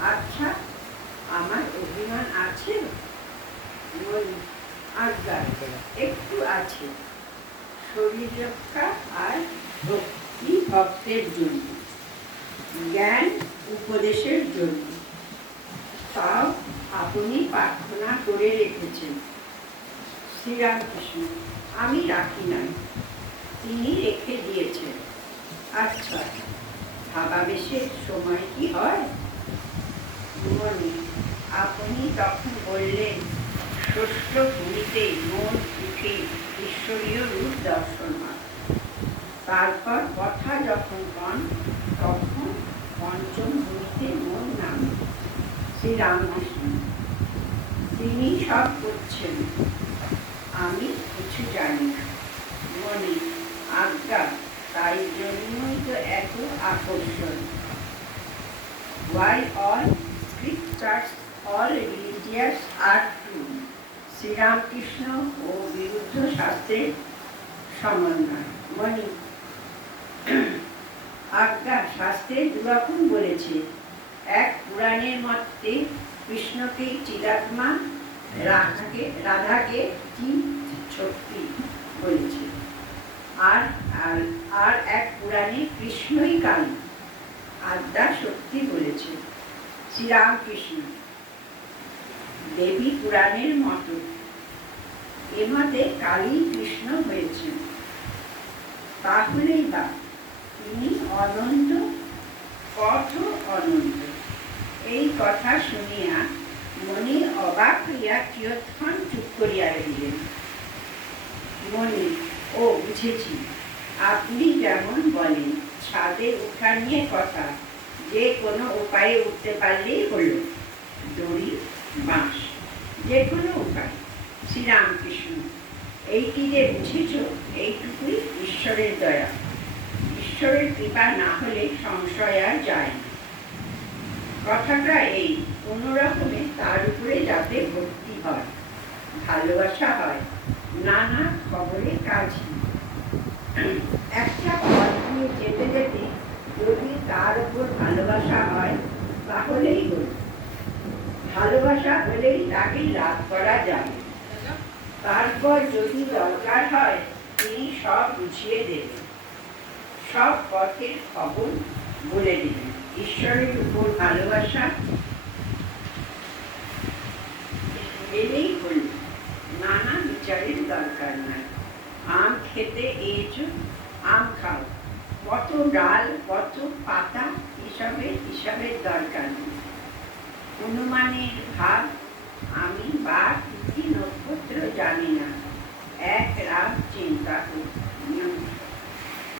আচ্ছা আমার অভিমান আছে? একটু আছে। শরীর রক্ষা আর ভক্তি, ভক্তের জন্য, জ্ঞান, উপদেশের জন্য। তাও আপনি প্রার্থনা করে রেখেছেন। শ্রীরামকৃষ্ণ, আমি রাখি নাই। তিনি রেখে দিয়েছেন। আচ্ছা ভাবাবেশের সময় কি হয়? আপনি তখন বললেন ষষ্ঠ ভূমিতে মন উঠে ঈশ্বরীয় রূপ দর্শন হয়। তারপর কথা যখন কন, তখন পঞ্চম ভূমিতে মন নামে। শ্রীরামকৃষ্ণ, তিনি সব করছেন আমি কিছু জানি না। মনে, আজ্ঞা তাই জন্যই তো এত আকর্ষণ। Why all scriptures, all religious are true. Sri Ramakrishna ও বিরুদ্ধ শাস্ত্রের সমন্বয়। মনি আজ্ঞা শাস্ত্রে দুরকম বলেছে এক পুরাণের মতে কৃষ্ণকে চিদাত্মা রাধাকে রাধাকে চিত শক্তি বলেছে। আর আর আর এক পুরাণে কৃষ্ণই কালী। আদ্যা শক্তি বলেছে, শ্রীরামকৃষ্ণ। দেবী পুরাণের মতো এমতে কালী কৃষ্ণ হয়েছেন। তাহলেই বা, তিনি অনন্ত পথ অনন্ত। এই কথা শুনিয়া মনি অবাক হইয়া কিয়ৎক্ষণ চুপ করিয়া রহিলেন। মনি, ও বুঝেছি আপনি যেমন বলেন, ছাদে ওঠা নিয়ে কথা, যে কোনো উপায়ে উঠতে পারলেই হলো। দড়ি, বাঁশ, যে কোনো উপায়। শ্রীরামকৃষ্ণ এইটি যে বুঝেছ, এইটুকুই ঈশ্বরের দয়া। ঈশ্বরের কৃপা না হলে সংশয় আর যায় না। কথাটা এই, কোনো রকমে তার উপরে যাতে ভক্তি হয়, ভালোবাসা হয়, নানা খবরে কাজ একটা পথ যেতে যেতে যদি তার উপর ভালোবাসা হয়, তাহলেই হল। ভালোবাসা হলেই তাকে লাভ করা যাবে তারপর যদি দরকার হয়, তিনি সব বুঝিয়ে দেবেন। সব পথের খবর বলে দেবেন। ঈশ্বরের উপর ভালোবাসা, এলেই হল নানা বিচারের দরকার নাই আম খেতে এসো আম খাও। কত ডাল, কত পাতা এসবের হিসাবের দরকার অনুমানের ভাব আমি বা তিথি নক্ষত্র জানি না। এক রাত চিন্তা